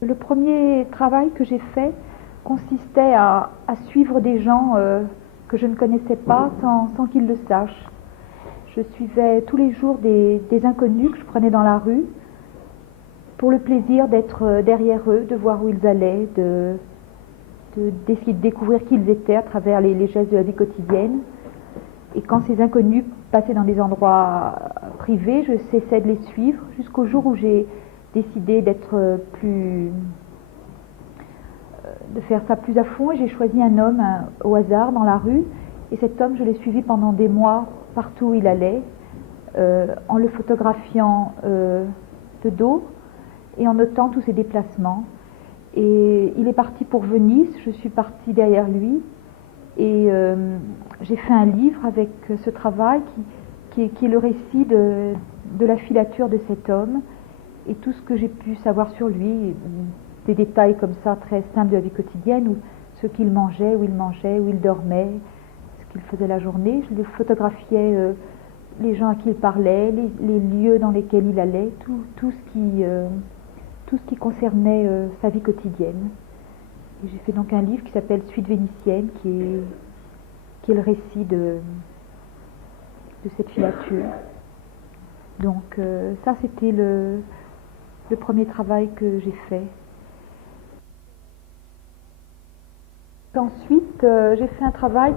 Le premier travail que j'ai fait consistait à suivre des gens que je ne connaissais pas sans qu'ils le sachent. Je suivais tous les jours des inconnus que je prenais dans la rue pour le plaisir d'être derrière eux, de voir où ils allaient, d'essayer de découvrir qui ils étaient à travers les gestes de la vie quotidienne. Et quand ces inconnus passaient dans des endroits privés, je cessais de les suivre jusqu'au jour où j'ai décidé de faire ça plus à fond, et j'ai choisi un homme au hasard dans la rue, et cet homme, je l'ai suivi pendant des mois partout où il allait, en le photographiant de dos et en notant tous ses déplacements. Et il est parti pour Venise, je suis partie derrière lui, et j'ai fait un livre avec ce travail qui est le récit de la filature de cet homme et tout ce que j'ai pu savoir sur lui, des détails comme ça très simples de la vie quotidienne, ou ce qu'il mangeait, où il dormait, ce qu'il faisait la journée. Je photographiais les gens à qui il parlait, les lieux dans lesquels il allait, tout ce qui concernait sa vie quotidienne. Et j'ai fait donc un livre qui s'appelle Suite vénitienne, qui est le récit de cette filature. Donc ça, c'était le premier travail que j'ai fait. Ensuite, j'ai fait un travail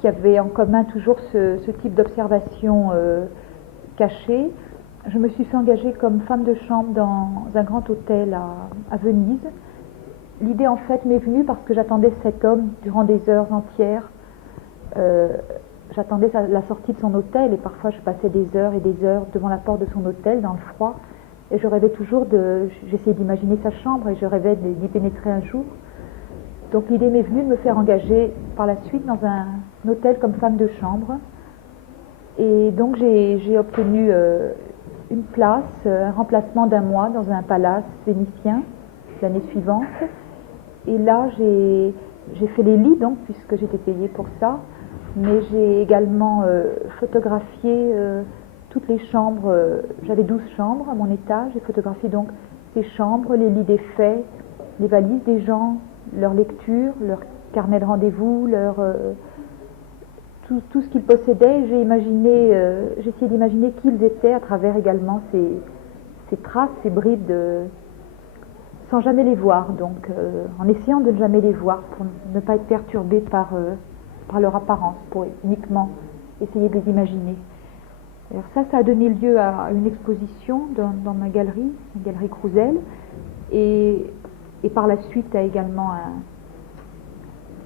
qui avait en commun toujours ce type d'observation cachée. Je me suis fait engager comme femme de chambre dans un grand hôtel à Venise. L'idée, en fait, m'est venue parce que j'attendais cet homme durant des heures entières. J'attendais la sortie de son hôtel, et parfois je passais des heures et des heures devant la porte de son hôtel dans le froid, et je rêvais toujours j'essayais d'imaginer sa chambre, et je rêvais d'y pénétrer un jour. Donc l'idée m'est venue de me faire engager par la suite dans un hôtel comme femme de chambre, et donc j'ai obtenu une place, un remplacement d'un mois dans un palace vénitien l'année suivante. Et là, j'ai fait les lits, donc, puisque j'étais payée pour ça, mais j'ai également photographié toutes les chambres. J'avais 12 chambres à mon étage. J'ai photographié donc ces chambres, les lits défaits, les valises des gens, leur lecture, leur carnet de rendez-vous, tout ce qu'ils possédaient. J'ai essayé d'imaginer qui ils étaient à travers également ces traces, ces bribes sans jamais les voir, donc en essayant de ne jamais les voir pour ne pas être perturbé par leur apparence, pour uniquement essayer de les imaginer. Alors ça a donné lieu à une exposition dans ma galerie Crouzel, et par la suite à également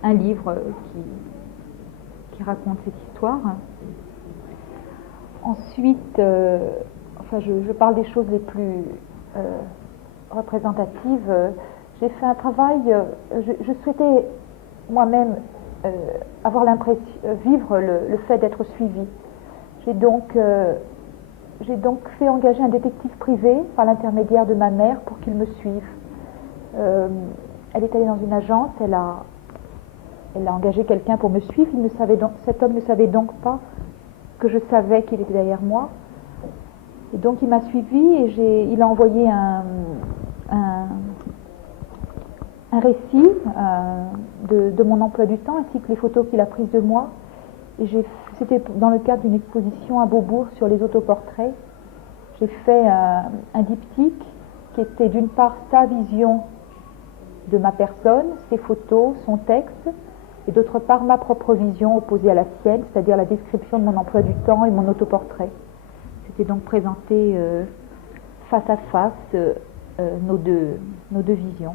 un livre qui raconte cette histoire. Ensuite, je parle des choses les plus représentative. J'ai fait un travail, je souhaitais moi-même avoir l'impression, vivre le fait d'être suivie. J'ai donc fait engager un détective privé par l'intermédiaire de ma mère pour qu'il me suive. Elle est allée dans une agence, elle a engagé quelqu'un pour me suivre. Cet homme ne savait donc pas que je savais qu'il était derrière moi. Et donc il m'a suivi, et il a envoyé un récit de mon emploi du temps, ainsi que les photos qu'il a prises de moi. Et c'était dans le cadre d'une exposition à Beaubourg sur les autoportraits. J'ai fait un diptyque qui était d'une part sa vision de ma personne, ses photos, son texte, et d'autre part ma propre vision opposée à la sienne, c'est-à-dire la description de mon emploi du temps et mon autoportrait. C'était donc présenté face à face nos deux visions.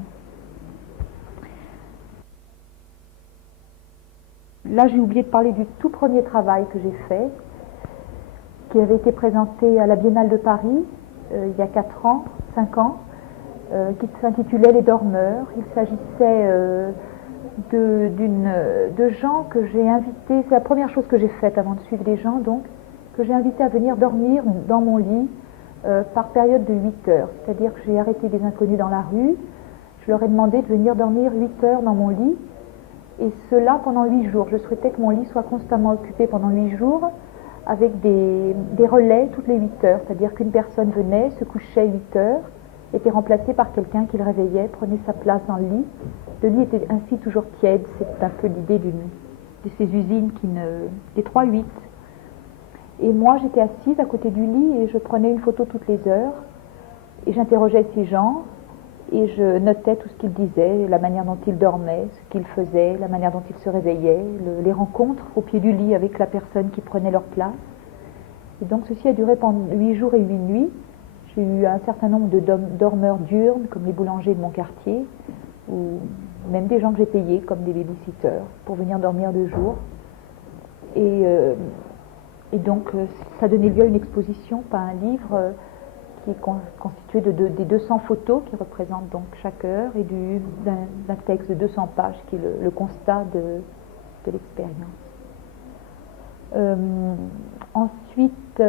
Là, j'ai oublié de parler du tout premier travail que j'ai fait, qui avait été présenté à la Biennale de Paris il y a 5 ans, qui s'intitulait Les Dormeurs. Il s'agissait de gens que j'ai invités. C'est la première chose que j'ai faite avant de suivre les gens, donc, que j'ai invité à venir dormir dans mon lit par période de 8 heures. C'est-à-dire que j'ai arrêté des inconnus dans la rue, je leur ai demandé de venir dormir 8 heures dans mon lit, et cela pendant 8 jours. Je souhaitais que mon lit soit constamment occupé pendant 8 jours, avec des relais toutes les 8 heures. C'est-à-dire qu'une personne venait, se couchait 8 heures, était remplacé par quelqu'un qui le réveillait, prenait sa place dans le lit. Le lit était ainsi toujours tiède, c'est un peu l'idée de ces usines des 3-8. Et moi j'étais assise à côté du lit et je prenais une photo toutes les heures et j'interrogeais ces gens et je notais tout ce qu'ils disaient, la manière dont ils dormaient, ce qu'ils faisaient, la manière dont ils se réveillaient, les rencontres au pied du lit avec la personne qui prenait leur place. Et donc ceci a duré pendant 8 jours et 8 nuits. J'ai eu un certain nombre de dormeurs diurnes, comme les boulangers de mon quartier, ou même des gens que j'ai payés, comme des babysitters, pour venir dormir 2 jours. Et donc ça donnait lieu à une exposition, pas un livre, qui est constitué des 200 photos qui représentent donc chaque heure et d'un texte de 200 pages qui est le constat de l'expérience. Ensuite,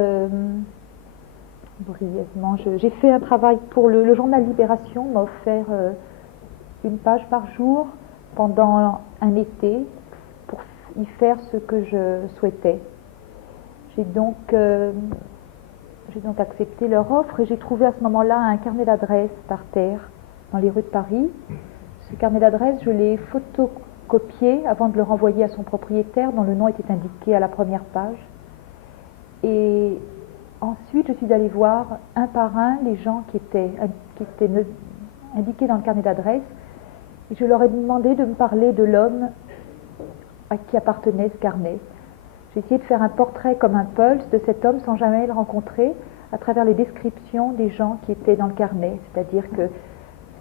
brièvement, j'ai fait un travail pour le journal Libération, m'a offert une page par jour pendant un été pour y faire ce que je souhaitais. J'ai donc accepté leur offre et j'ai trouvé à ce moment-là un carnet d'adresses par terre dans les rues de Paris. Ce carnet d'adresses, je l'ai photocopié avant de le renvoyer à son propriétaire dont le nom était indiqué à la première page. Et ensuite, je suis allée voir un par un les gens qui étaient indiqués dans le carnet d'adresses et je leur ai demandé de me parler de l'homme à qui appartenait ce carnet. J'ai essayé de faire un portrait comme un pulse de cet homme sans jamais le rencontrer à travers les descriptions des gens qui étaient dans le carnet. C'est-à-dire que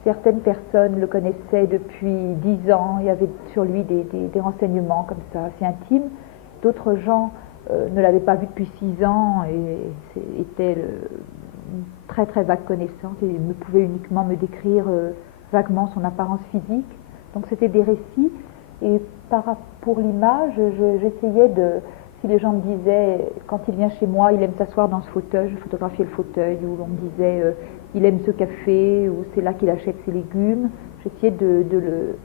certaines personnes le connaissaient depuis 10 ans, il y avait sur lui des renseignements comme ça assez intimes. D'autres gens ne l'avaient pas vu depuis 6 ans et étaient une très très vague connaissance et ne pouvaient uniquement me décrire vaguement son apparence physique. Donc c'était des récits et pour l'image, j'essayais si les gens me disaient, quand il vient chez moi, il aime s'asseoir dans ce fauteuil, je photographiais le fauteuil, ou on me disait, il aime ce café, ou c'est là qu'il achète ses légumes, j'essayais de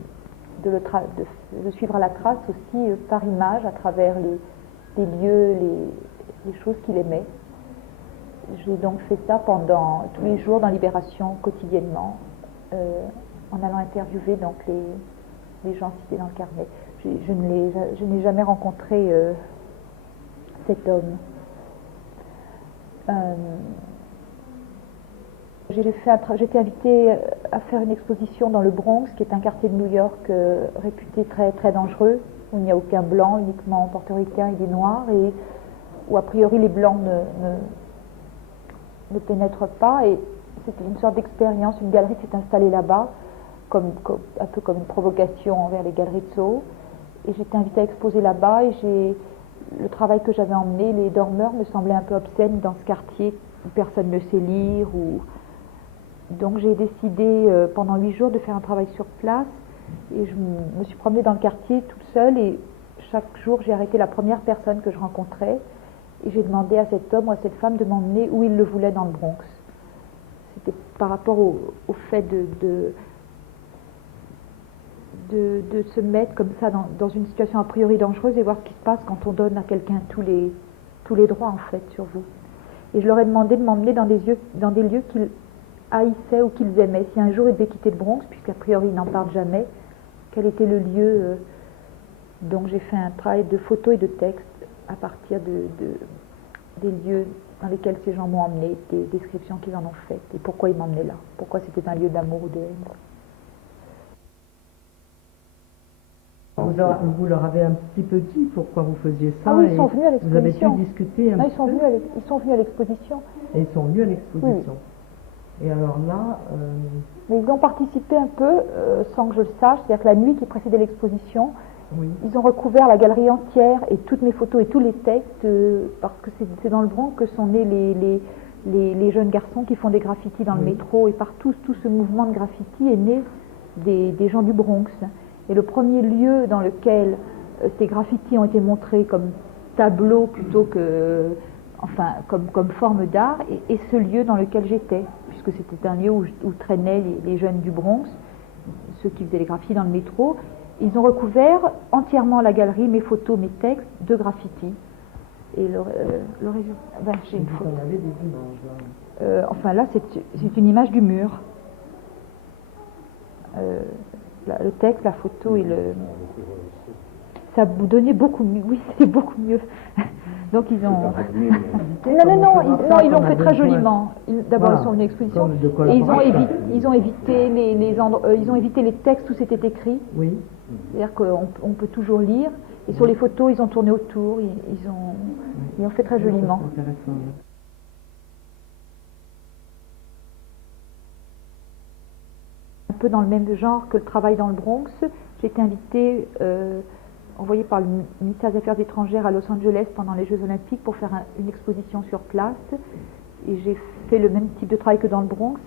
suivre à la trace aussi par image, à travers les lieux, les choses qu'il aimait. J'ai donc fait ça pendant tous les jours dans Libération, quotidiennement, en allant interviewer donc les gens cités dans le carnet. Je n'ai jamais rencontré cet homme. J'étais invitée à faire une exposition dans le Bronx, qui est un quartier de New York réputé très, très dangereux, où il n'y a aucun blanc, uniquement portoricains et des noirs, et où a priori les blancs ne pénètrent pas. Et c'était une sorte d'expérience. Une galerie s'est installée là-bas, un peu comme une provocation envers les galeries de Soho. Et j'étais invitée à exposer là-bas et le travail que j'avais emmené, les dormeurs, me semblait un peu obscène dans ce quartier où personne ne sait lire. Donc j'ai décidé pendant 8 jours de faire un travail sur place et je me suis promenée dans le quartier toute seule et chaque jour j'ai arrêté la première personne que je rencontrais et j'ai demandé à cet homme ou à cette femme de m'emmener où il le voulait dans le Bronx. C'était par rapport au fait de se mettre comme ça dans une situation a priori dangereuse et voir ce qui se passe quand on donne à quelqu'un tous les droits en fait sur vous. Et je leur ai demandé de m'emmener dans des lieux qu'ils haïssaient ou qu'ils aimaient. Si un jour ils devaient quitter le Bronx, puisqu'a priori ils n'en partent jamais, quel était le lieu donc j'ai fait un travail de photos et de textes à partir des lieux dans lesquels ces gens m'ont emmené, des descriptions qu'ils en ont faites et pourquoi ils m'emmenaient là, pourquoi c'était un lieu d'amour ou de haine. Vous leur avez un petit peu dit pourquoi vous faisiez ça. Ah oui, ils sont venus à l'exposition. Vous avez pu discuter un peu. Ils sont venus à l'exposition. Et ils sont venus à l'exposition. Oui. Et alors là... Mais ils ont participé un peu, sans que je le sache, c'est-à-dire que la nuit qui précédait l'exposition, oui. Ils ont recouvert la galerie entière et toutes mes photos et tous les textes, parce que c'est dans le Bronx que sont nés les jeunes garçons qui font des graffitis dans le métro, et partout, tout ce mouvement de graffiti est né des gens du Bronx. Et le premier lieu dans lequel ces graffitis ont été montrés comme tableaux plutôt que, enfin, comme forme d'art, et ce lieu dans lequel j'étais, puisque c'était un lieu où traînaient les jeunes du Bronx, ceux qui faisaient les graffitis dans le métro. Ils ont recouvert entièrement la galerie, mes photos, mes textes, de graffitis. Et le résultat... Ben, j'ai une photo. Vous en avez des images, là. Enfin là, c'est une image du mur. Le texte, la photo et ça vous donnait beaucoup mieux. Oui, c'est beaucoup mieux. Donc ils ont. Non, ils l'ont fait très joliment. D'abord, ils sont venus à l'exposition et ils ont évité ils ont évité les textes où c'était écrit. Oui. C'est-à-dire qu'on peut toujours lire. Et sur les photos, ils ont tourné autour. Ils ont fait très joliment. Un peu dans le même genre que le travail dans le Bronx. J'ai été invitée, envoyée par le ministère des Affaires étrangères à Los Angeles pendant les Jeux Olympiques pour faire une exposition sur place. Et j'ai fait le même type de travail que dans le Bronx,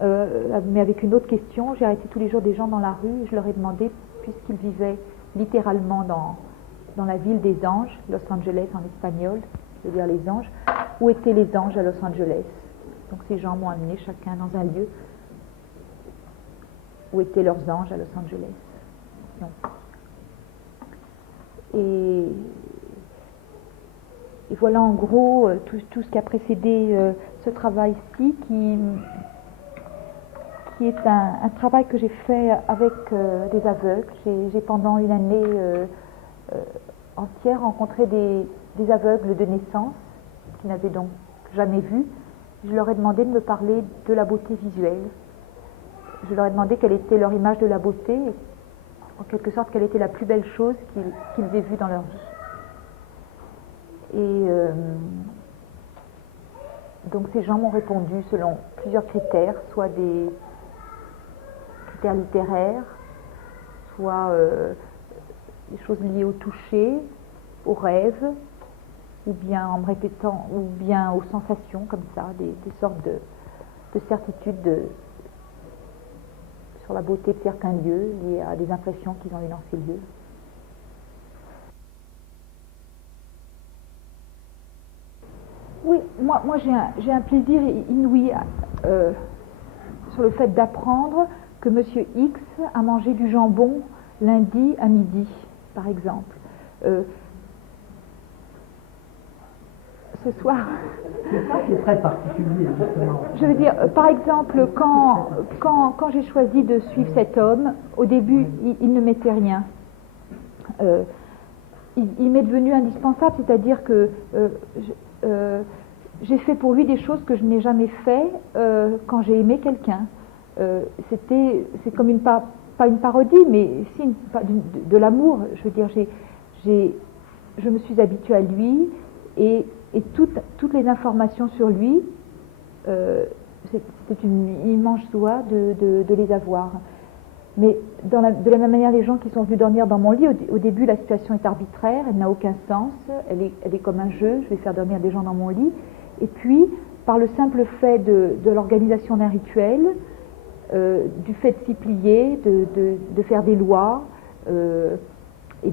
mais avec une autre question. J'ai arrêté tous les jours des gens dans la rue et je leur ai demandé, puisqu'ils vivaient littéralement dans la ville des anges, Los Angeles en espagnol, je veux dire les anges, où étaient les anges à Los Angeles. Donc ces gens m'ont amené chacun dans un lieu où étaient leurs anges à Los Angeles. Donc, et voilà en gros tout ce qui a précédé ce travail-ci, qui est un travail que j'ai fait avec des aveugles. J'ai pendant une année entière rencontré des aveugles de naissance qui n'avaient donc jamais vu. Je leur ai demandé de me parler de la beauté visuelle. Je leur ai demandé quelle était leur image de la beauté, et en quelque sorte quelle était la plus belle chose qu'ils aient vue dans leur vie. Et donc ces gens m'ont répondu selon plusieurs critères, soit des critères littéraires, soit des choses liées au toucher, au rêve, ou bien en me répétant, ou bien aux sensations comme ça, des sortes de certitudes sur la beauté de certains lieux, liées à des impressions qu'ils ont eues dans ces lieux. Oui, moi j'ai un plaisir inouï sur le fait d'apprendre que Monsieur X a mangé du jambon lundi à midi, par exemple. Ce soir. C'est ça qui est très particulier, justement. Je veux dire, par exemple, quand j'ai choisi de suivre cet homme, au début, il ne m'était rien. Il m'est devenu indispensable, c'est-à-dire que j'ai fait pour lui des choses que je n'ai jamais fait quand j'ai aimé quelqu'un. C'est comme pas une parodie, mais si de l'amour. Je veux dire, je me suis habituée à lui et toutes les informations sur lui, c'était une immense joie de les avoir. Mais de la même manière, les gens qui sont venus dormir dans mon lit, au début la situation est arbitraire, elle n'a aucun sens, elle est comme un jeu, je vais faire dormir des gens dans mon lit. Et puis, par le simple fait de l'organisation d'un rituel, du fait de s'y plier, de faire des lois et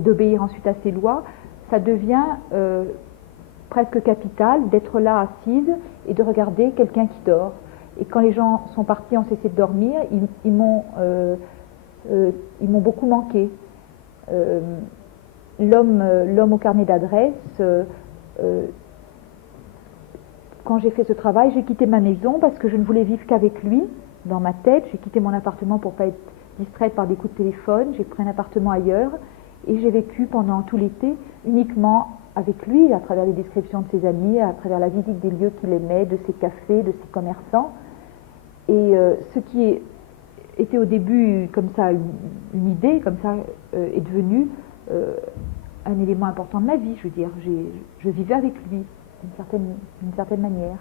d'obéir ensuite à ces lois, ça devient presque capital d'être là assise et de regarder quelqu'un qui dort. Et quand les gens sont partis, ont cessé de dormir, ils m'ont beaucoup manqué. L'homme au carnet d'adresse, quand j'ai fait ce travail, j'ai quitté ma maison parce que je ne voulais vivre qu'avec lui dans ma tête. J'ai quitté mon appartement pour ne pas être distraite par des coups de téléphone. J'ai pris un appartement ailleurs et j'ai vécu pendant tout l'été uniquement avec lui, à travers les descriptions de ses amis, à travers la visite des lieux qu'il aimait, de ses cafés, de ses commerçants. Et ce qui était au début comme ça une idée, comme ça, est devenu un élément important de ma vie. Je veux dire, je vivais avec lui d'une certaine manière.